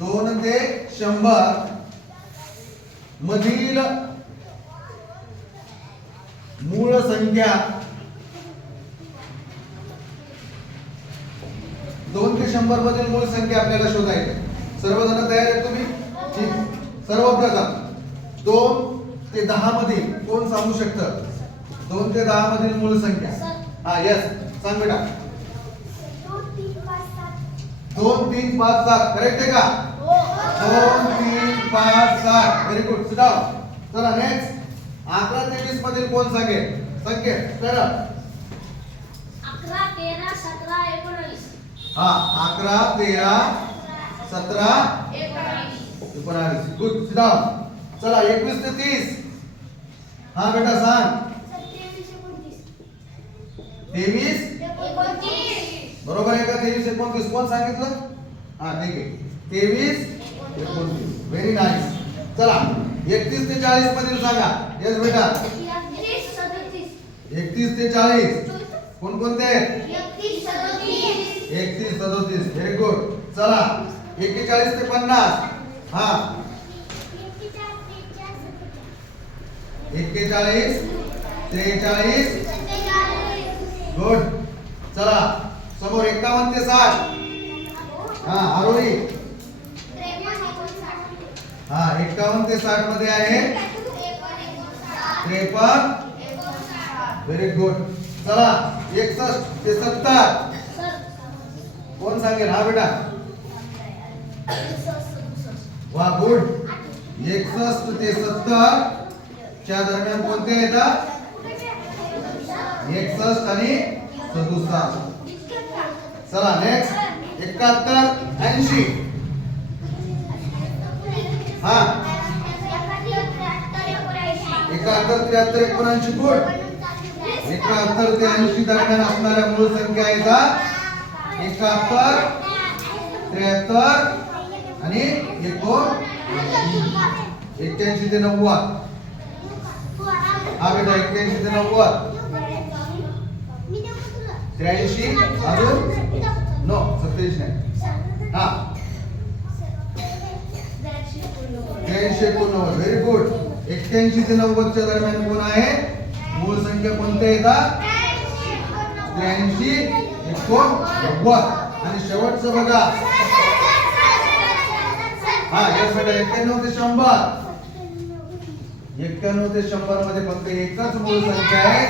2 ते 100 मधील मूळ संख्या 2 ते 100 मधील मूळ संख्या आपल्याला शोधायची. सर्वजण तयार आहेत तुम्ही? ठीक. सर्वप्रथम 2 ते 10 मधील कोण सांगू शकतं? 2 ते 10 मधील मूळ संख्या. हा यस सांग बेटा. 2 3 5 7 करेक्ट आहे का? 2 3 5 7 व्हेरी गुड. Sit down. चला नेक्स्ट 11 ते 20 मधील कोण सांगेल? संकेत चला. 11 13 17 19. हा 11 13 17 19 गुड. Sit down. चला 21 ते 30. हा बेटा सांग. 23 बरोबर आहे का? 23 29 कोण सांगितलं? हा ठीक आहे. 23 29 व्हेरी नाईस. चला 31 ते 40 मधील सांगा. यस बेटा. 31 ते 40 कोण कोणते आहेत? 31 37 व्हेरी गुड. चला 41 ते 50. हा 41 43 गुड. चला समोर 51 ते 60. हा आरोही. हा 51 ते 60 मध्ये आहे 53 व्हेरी गुड. चला 61 ते 70 कोण सांगेल? हा बेटा वा गुड. 61 ते 70 च्या दरम्यान कोणते येतात? 61 आणि 67. चला नेक्स्ट 71 80. हा 71 73 79 गुड. 71 ते 80 दरम्यान असणाऱ्या मूळ संख्या येतात 71 73 आणि 81 ते 90. हा बेटा 81 ते 90 83 अजून नो 27 नाही. हा 83 89 व्हेरी गुड. 81 ते 90 च्या दरम्यान कोण आहे? मूळ संख्या कोणत्या येतात? 83 89 आणि शेवटचं बघा. हा यस बेटा 91 ते 100. 91 ते 100 मध्ये फक्त एकच मूळ संख्या आहे.